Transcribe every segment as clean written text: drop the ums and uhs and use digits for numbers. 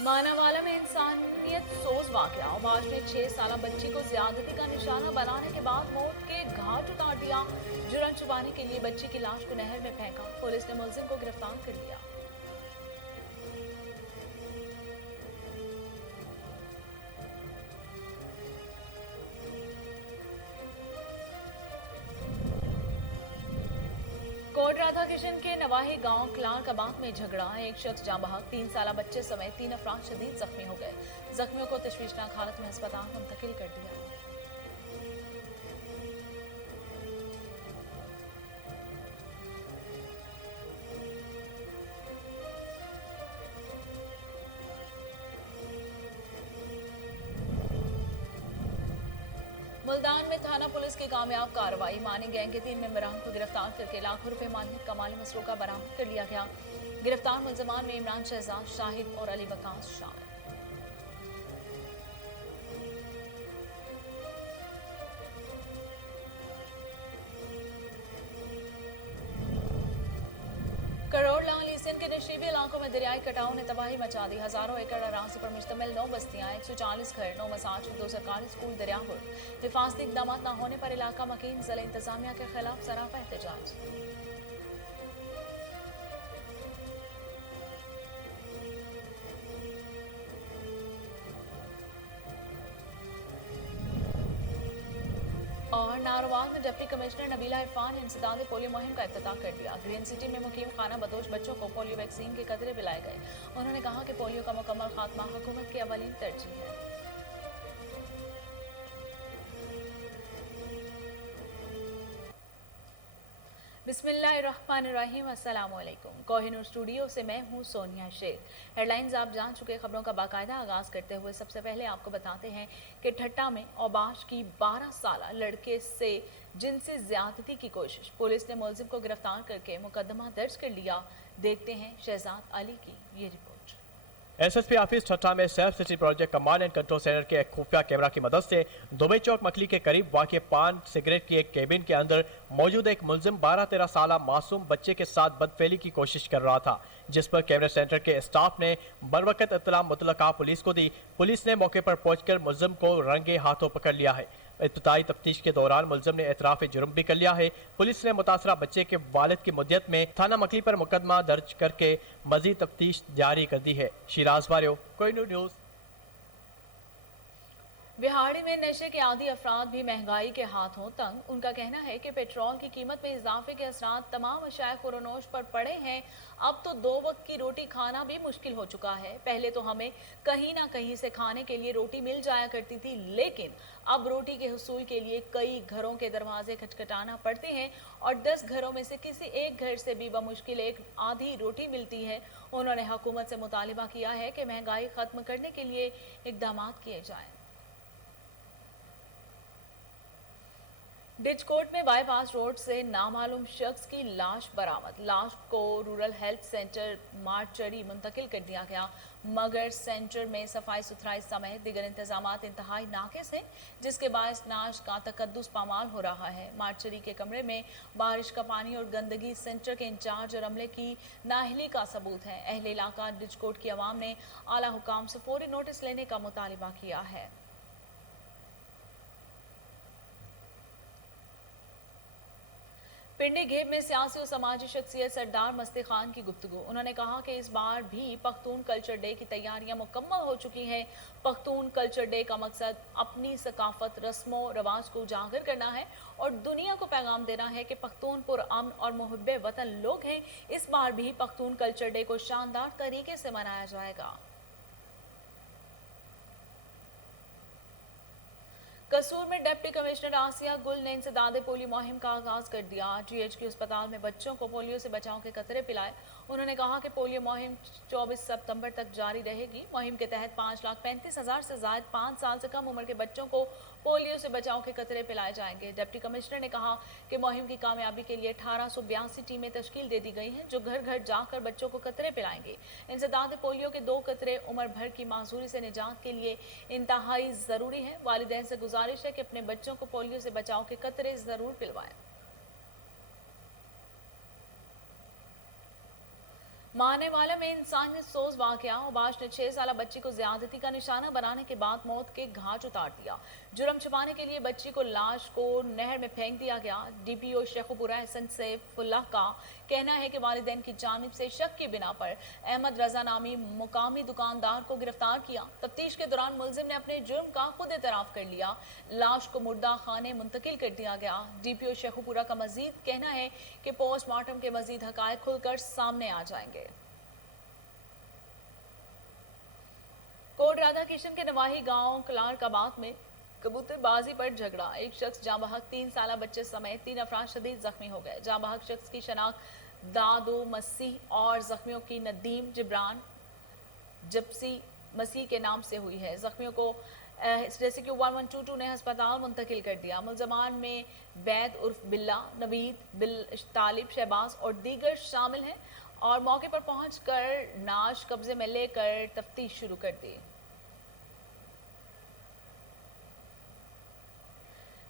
मानावाला में इंसानियत सोज वाकया। अवाज ने 6 साल बच्ची को ज्यादती का निशाना बनाने के बाद मौत के घाट उतार दिया। जुर्म छुपाने के लिए बच्ची की लाश को नहर में फेंका। पुलिस ने मुलजिम को गिरफ्तार कर लिया। कोट राधा किशन के नवाही गांव क्लारकाबाद में झगड़ा। एक शख्स जाँ बहक, 3 साल बच्चे समेत 3 अफराद शदीद जख्मी हो गए। जख्मियों को तशवीशनाक हालत में अस्पताल मुंतकिल कर दिया। मुल्तान में थाना पुलिस की कामयाब कार्रवाई। माने गैंग के 3 मेंबरान को गिरफ्तार करके लाखों रुपए मालिक का माली मसरूका बरामद कर लिया गया। गिरफ्तार मुलजमान में इमरान शहजाद, शाहिद और अली वकास शामिल। करोड़ लालीसन के नशीबी इलाकों में दरियाई कटाव ने तबाही मचा दी। हजारों एकड़ अराजी पर मुश्तमिल 9 बस्तियां, 140 घर, 9 मसाजिद, 2 सरकारी स्कूल दरियाहुर। हिफाजती इकदाम न होने पर इलाका मकीन। जिला इंतजामिया के खिलाफ सरापा एहतजाज। और नारोवाल में डिप्टी कमिश्नर नबीला इरफान ने इंसदाद पोलियो मुहिम का इफ्तिताह कर दिया। ग्रीन सिटी में मुकीम खाना बदोश बच्चों को पोलियो वैक्सीन के कतरे पिलाए गए। उन्होंने कहा कि पोलियो का मुकम्मल खात्मा हुकूमत की अवलीन तरजीह है। बिस्मिल्लाहिर्रहमानिर्रहीम, अस्सलाम वालेकुम। कोहिनूर स्टूडियो से मैं हूं सोनिया शेख। हेडलाइंस आप जान चुके। खबरों का बाकायदा आगाज करते हुए सबसे पहले आपको बताते हैं कि ठट्टा में औबाश की 12 साल लड़के से जिनसी ज्यादती की कोशिश। पुलिस ने मुलजिम को गिरफ्तार करके मुकदमा दर्ज कर लिया। देखते हैं शहजाद अली की ये रिपोर्ट। एसएसपी ऑफिस ठट्टा में safe city project command and control centre के एक खुफिया कैमरा की मदद से दुबई चौक मकली के करीब वाक़ पान सिगरेट की एक केबिन के अंदर मौजूद एक मुलजिम 12-13 साल मासूम बच्चे के साथ बदफेली की कोशिश कर रहा था, जिस पर कैमरा सेंटर के स्टाफ ने बरवकत इत्तला मुतलका पुलिस को दी। पुलिस ने मौके पर पहुंचकर मुलजिम को रंगे हाथों पकड़ लिया है। इब्तिदाई तफ्तीश के दौरान मुलजिम ने एतराफ़ जुर्म भी कर लिया है। पुलिस ने मुतासरा बच्चे के वालिद की मुद्दत में थाना मकली पर मुकदमा दर्ज करके मजीद तफ्तीश जारी कर दी है। शिराज वारियो, कोहिनूर न्यूज़। बिहाड़ी में नशे के आदी अफराद भी महंगाई के हाथों तंग। उनका कहना है कि पेट्रोल की कीमत में इजाफे के असरात तमाम अशाए खुरनोश पर पड़े हैं। अब तो 2 वक्त की रोटी खाना भी मुश्किल हो चुका है। पहले तो हमें कहीं ना कहीं से खाने के लिए रोटी मिल जाया करती थी, लेकिन अब रोटी के हुसूल के लिए कई घरों के दरवाजे खटखटाना पड़ते हैं और 10 घरों में से किसी एक घर से भी बमुश्किल एक आधी रोटी मिलती है। उन्होंने हुकूमत से मुतालिबा किया है कि महंगाई खत्म करने के लिए इकदाम किए जाएं। डिचकोट में बाईपास रोड से नामालूम शख्स की लाश बरामद। लाश को रूरल हेल्थ सेंटर मार्चरी मुंतकिल कर दिया गया, मगर सेंटर में सफाई सुथराई समेत दीगर इंतजामात इंतहाई नाकिस हैं, जिसके बायस नाश का तकद्दुस पामाल हो रहा है। मार्चरी के कमरे में बारिश का पानी और गंदगी सेंटर के इंचार्ज और अमले की नाहली का सबूत है। अहले इलाका डिचकोट की आवाम ने आला हुकाम से फौरी नोटिस लेने का मुतालिबा किया है। पिंडी घेब में सियासी और समाजी शख्सियत सरदार मस्ती खान की गुफ्तगू। उन्होंने कहा कि इस बार भी पख्तून कल्चर डे की तैयारियां मुकम्मल हो चुकी हैं। पख्तून कल्चर डे का मकसद अपनी सकाफत, रस्मों रवाज को उजागर करना है और दुनिया को पैगाम देना है कि पख्तून पुरअमन और मुहिब्बे वतन लोग हैं। इस बार भी पख्तून कल्चर डे को शानदार तरीके से मनाया जाएगा। कसूर में डिप्टी कमिश्नर आसिया गुल ने इंसदाद पोलियो मुहिम का आगाज कर दिया। GHQ अस्पताल में बच्चों को पोलियो से बचाव के कतरे पिलाए। उन्होंने कहा कि पोलियो मुहिम 24 सितंबर तक जारी रहेगी। मुहिम के तहत 5,35,000 से ज्यादा 5 साल से कम उम्र के बच्चों को पोलियो से बचाव के कतरे पिलाए जाएंगे। डिप्टी कमिश्नर ने कहा कि मुहिम की कामयाबी के लिए 1882 टीमें तश्कील दे दी गई हैं, जो घर घर जाकर बच्चों को कतरे पिलाएंगे। इंसदाद पोलियो के 2 कतरे उम्र भर की माजूरी से निजात के लिए इंतहाई जरूरी है। वालिदैन से गुजारिश है कि अपने बच्चों को पोलियो से बचाव के कतरे जरूर पिलवाएं। मारने वाला में इंसानियत सोज वाकया। उबाश ने 6 साल बच्ची को ज्यादती का निशाना बनाने के बाद मौत के घाट उतार दिया। जुर्म छिपाने के लिए बच्ची को लाश को नहर में फेंक दिया गया। डीपीओ शेखुपुरा हसन सैफुल्लाह का कहना है कि वालिदैन की जानिब से शक की बिना पर अहमद रजा नामी मुकामी दुकानदार को गिरफ्तार किया। तफ्तीश के दौरान मुलजिम ने अपने जुर्म का खुद एतराफ कर लिया। लाश को मुर्दा खाने मुंतकिल कर दिया गया। डीपीओ शेखुपुरा का मजीद कहना है कि पोस्टमार्टम के मजीद हकायक खुलकर सामने आ जाएंगे। कोट राधा किशन के नवाही गांव कलारकाबाद में कबूतरबाजी पर झगड़ा। एक शख्स जाँ बहक 3 साल बच्चे समेत 3 अफराद शदीद जख्मी हो गए। जाँ बहक शख्स की शनाख्त दादो मसीह और जख्मियों की नदीम जिब्रान जप्सी मसीह के नाम से हुई है। जख्मियों को रेस्क्यू 1122 ने अस्पताल मुंतकिल कर दिया। मुलजमान में बैद उर्फ बिल्ला, नवीद, तालिब, शहबाज और दीगर शामिल हैं और मौके पर पहुंचकर नाश कब्जे में लेकर तफ्तीश शुरू कर दी।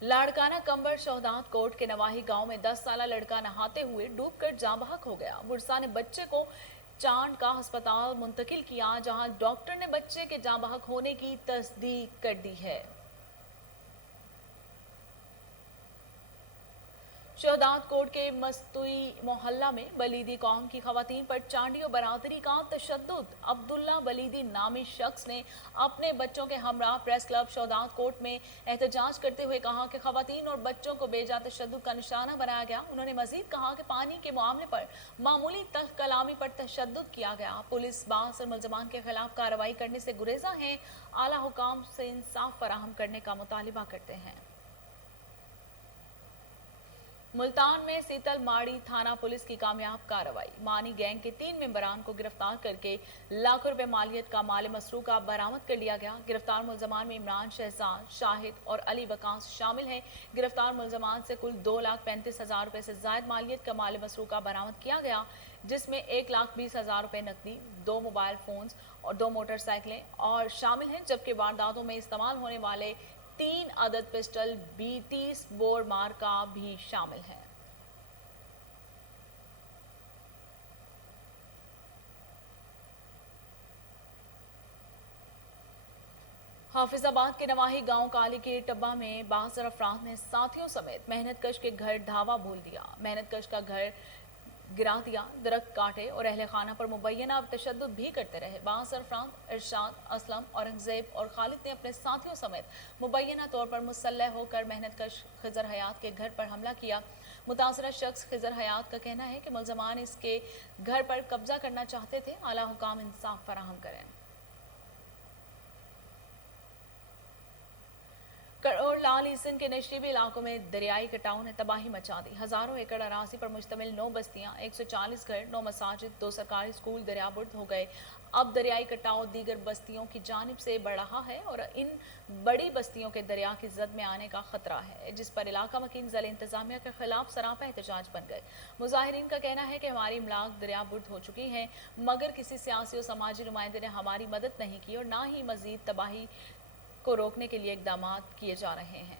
लाड़काना कंबर शोहदात कोट के नवाही गांव में 10 साल लड़का नहाते हुए डूबकर जाँ बहक हो गया। बुरसा ने बच्चे को चांद का अस्पताल मुंतकिल किया, जहां डॉक्टर ने बच्चे के जाँ बहक होने की तस्दीक कर दी है। शोहदात कोट के मस्तुई मोहल्ला में बलीदी कौम की खवातीन पर चांडियो बरादरी का तशद्दुद। अब्दुल्ला बलीदी नामी शख्स ने अपने बच्चों के हमरा प्रेस क्लब शोहदात कोट में एहतजाज करते हुए कहा कि खवातीन और बच्चों को बेजा तशद्दुद का निशाना बनाया गया। उन्होंने मजीद कहा कि पानी के मामले पर मामूली तल्ख कलामी पर तशद्दुद किया गया। पुलिस बास और मुलजमान के खिलाफ कार्रवाई करने से गुरेजा है। आला हुकाम से इंसाफ फराहम करने का मुतालिबा करते हैं। मुल्तान में सीतल माड़ी थाना पुलिस की कामयाब कार्रवाई। मानी गैंग के 3 मेंबरान को गिरफ्तार करके लाखों रुपए मालियत का माल मसरूका बरामद कर लिया गया। गिरफ्तार मुलजमान में इमरान, शहजाद, शाहिद और अली वकास शामिल हैं। गिरफ्तार मुलजमान से कुल 2,35,000 रुपए से जायद मालियत का माल मसरूका बरामद किया गया, जिसमें 1,20,000 रुपए नकदी, 2 मोबाइल फोन्स और 2 मोटरसाइकिलें और शामिल हैं। जबकि वारदातों में इस्तेमाल होने वाले 3 अदद पिस्टल B30 बोर मार्का भी शामिल है। हाफिजाबाद के नवाही गांव काली के टब्बा में 72 अफराद ने साथियों समेत मेहनतकश के घर धावा बोल दिया। मेहनतकश का घर गिरा दिया, दरख्त काटे और अहले खाना पर मुबैना तशद्दुद भी करते रहे। 72 अफराद इरशाद, असलम, औरंगजेब और खालिद ने अपने साथियों समेत मुबैना तौर पर मुसल्लह होकर मेहनतकश खिजर हयात के घर पर हमला किया। मुतासरा शख्स खिजर हयात का कहना है कि मुलजमान इसके घर पर कब्जा करना चाहते थे। आला हुकाम इंसाफ फराहम करें। करोड़ लाल ईसन के नशरीबी इलाकों में दरियाई कटाव ने तबाही मचा दी। हजारों एकड़ अराजी पर मुश्तमिल 9 बस्तियां, 140 घर, 9 मसाजिद, 2 सरकारी स्कूल दरियाबुर्द हो गए। अब दरियाई कटाव दीगर बस्तियों की जानिब से बढ़ रहा है और इन बड़ी बस्तियों के दरिया की जद में आने का खतरा है, जिस पर इलाका मकीन ज़िला इंतजामिया के खिलाफ सरापा एहतजाज बन गए। मुजाहिरीन का कहना है कि हमारी इमलाक दरियाबुर्द हो चुकी हैं, मगर किसी सियासी और समाजी नुमाइंदे ने हमारी मदद नहीं की और ना ही मजीद तबाही को रोकने के लिए इकदाम किए जा रहे हैं।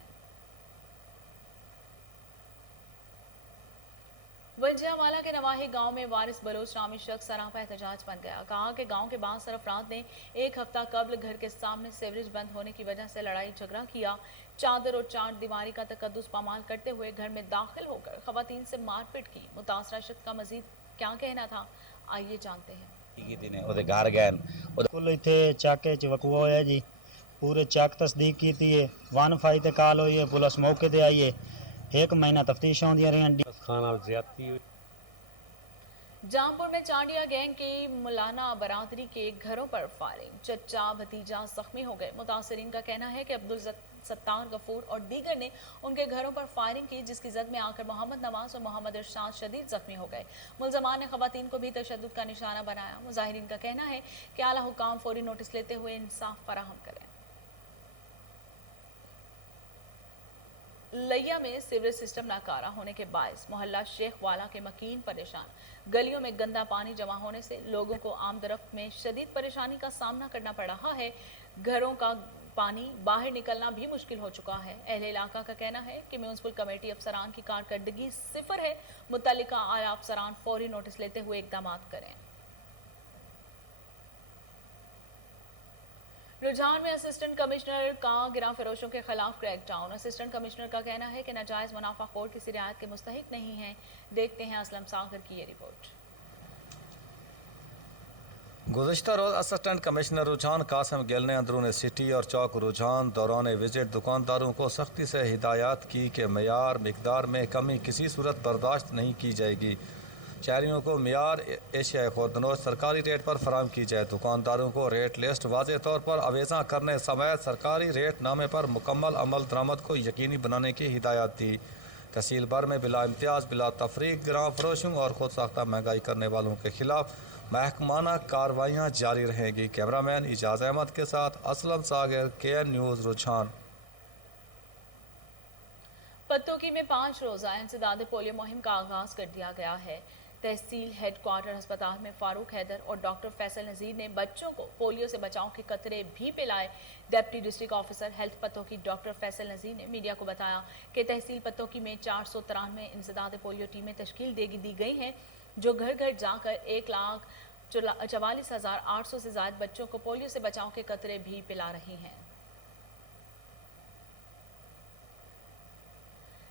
वंजियावाला के नवाही गांव में वारिस बलोच नामी शख्स सरापा एहतजाज बन गया। कहा कि गांव के 72 अफराद ने 1 हफ्ता कबल घर के सामने सीवरेज बंद होने की वजह से लड़ाई झगड़ा किया। चादर और चार दीवारी का तकद्दुस पामाल करते हुए घर में दाखिल होकर खवातीन से मारपीट की। मुतासरा शख्स का मजीद क्या कहना था, आइए जानते हैं। जी पूरे चेक तस्दीक की थी, 1 फाई ते कॉल हुई है, पुलिस मौके ते आई है, 1 महीना तफ्तीश होंदी रही। खाना ज्यादती हुई। जामपुर में चांडिया गैंग की मुलाना बरादरी के घरों पर फायरिंग, चचा भतीजा जख्मी हो गए। मुतासरीन का कहना है कि अब्दुल सत्तार, गफूर और दीगर ने उनके घरों पर फायरिंग की, जिसकी जद में आकर मोहम्मद नवाज और मोहम्मद इरशाद शदीद जख्मी हो गए। मुलजमान ने खवातीन को भी तशद्दुद का निशाना बनाया। मुजाहिरीन का कहना है कि आला हुकाम फौरी नोटिस लेते हुए इंसाफ फराहम करें। लैया में सीवरेज सिस्टम नाकारा होने के बायस मोहल्ला शेख वाला के मकीन परेशान। गलियों में गंदा पानी जमा होने से लोगों को आमदरफ्त में शदीद परेशानी का सामना करना पड़ रहा है। घरों का पानी बाहर निकलना भी मुश्किल हो चुका है। अहले इलाका का कहना है कि म्यूनसिपल कमेटी अफसरान की कारकर्दगी सिफर है। मुतल्लिका आला अफसरान फौरी नोटिस लेते हुए इकदाम करें। रुझान में असिस्टेंट कमिश्नर का गिरा फरोशों के खिलाफ क्रैकडाउन। असिस्टेंट कमिश्नर का कहना है कि नाजायज मुनाफाखोर किसी रियायत के मुस्तहिक नहीं है। देखते हैं असलम सागर की ये रिपोर्ट। गुज़श्ता रोज़ असिस्टेंट कमिश्नर रुझान कासिम गिल ने अंदरून सिटी और चौक रुझान दौरान विजिट दुकानदारों को सख्ती से हिदायत की कि मयार मिकदार में कमी किसी सूरत बर्दाश्त नहीं की जाएगी। शहरियों को मयार एशिया खुर्दनोश सरकारी रेट पर फराहम की जाए। दुकानदारों को रेट लिस्ट वाज़े तौर पर अवेज़ा करने समेत सरकारी रेट नामे पर मुकम्मल अमल दरामद को यकीनी बनाने की हिदायत दी। तहसील भर में बिला इम्तियाज़ बिला तफरीक ग्राम फरोशों और खुद साख्ता महंगाई करने वालों के खिलाफ महकमाना कार्रवाइयाँ जारी रहेंगी। कैमरामैन इजाज़ अहमद के साथ असलम सागर, KN न्यूज़ रुझान। पत्तोकी में 5 रोज़ा इंसदाद पोलियो मुहिम का आगाज कर दिया गया है। तहसील हेडक्वार्टर अस्पताल में फारूक हैदर और डॉक्टर फैसल नज़ीर ने बच्चों को पोलियो से बचाव के कतरे भी पिलाए। Deputy district officer health Pattoki doctor Faisal Nazir ने मीडिया को बताया कि तहसील पत्तोकी में 493 इंसदाद पोलियो टीमें तश्कील दी गई हैं, जो घर घर जाकर 1,44,800 से ज़ायद बच्चों को पोलियो से बचाव के कतरे भी पिला रही हैं।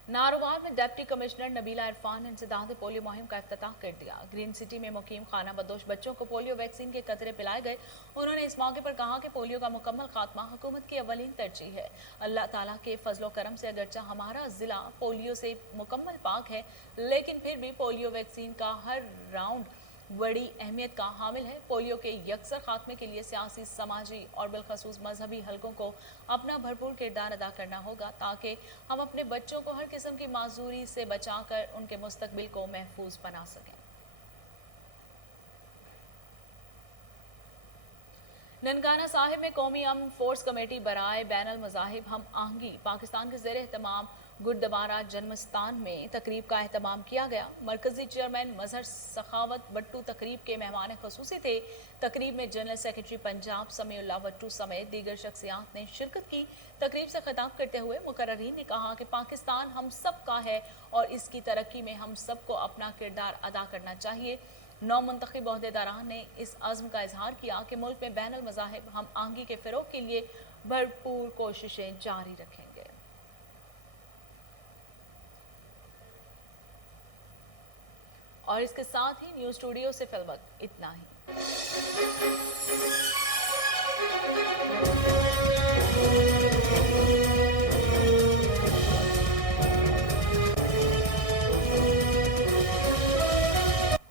नारोवाल में डिप्टी कमिश्नर नबीला इरफान ने इंसदाद पोलियो मुहिम का इफ्तिताह कर दिया। ग्रीन सिटी में मुकीम खाना बदोश बच्चों को पोलियो वैक्सीन के कतरे पिलाए गए। उन्होंने इस मौके पर कहा कि पोलियो का मुकम्मल खात्मा हुकूमत की अवलीन तरजीह है। अल्लाह ताला के फजलो करम से अगरचा हमारा जिला पोलियो से मुकम्मल पाक है, लेकिन फिर भी पोलियो वैक्सीन का हर राउंड बड़ी अहमियत का हामिल है। पोलियो के यकसर खात्मे के लिए सियासी, समाजी और बिलखसूस मजहबी हलकों को अपना भरपूर किरदार अदा करना होगा, ताकि हम अपने बच्चों को हर किस्म की माजूरी से बचाकर उनके मुस्तकबिल को महफूज बना सकें। ननकाना साहिब में कौमी अमन फोर्स कमेटी बराए बैनुल मज़ाहिब हम आहंगी पाकिस्तान के ज़ेर एहतमाम गुरुद्वारा जन्मस्थान में तकरीब का एहतमाम किया गया। मरकजी चेयरमैन मजहर सखावत बट्टू तकरीब के मेहमान खुसूसी थे। तकरीब में जनरल सेक्रेटरी पंजाब समीउल्लाह बट्टू समेत दीगर शख्सियात ने शिरकत की। तकरीब से खिताब करते हुए मुकर्ररीन ने कहा कि पाकिस्तान हम सब का है और इसकी तरक्की में हम सबको अपना किरदार अदा करना चाहिए। 9 मुंतखब ओहदेदारान ने इस अज़्म का इजहार किया कि मुल्क में बैनुल मज़ाहिब हम आहंगी के फ़रोग़ के लिए भरपूर कोशिशें जारी रखेंगे। और इसके साथ ही न्यूज़ स्टूडियो से फिलहाल इतना ही।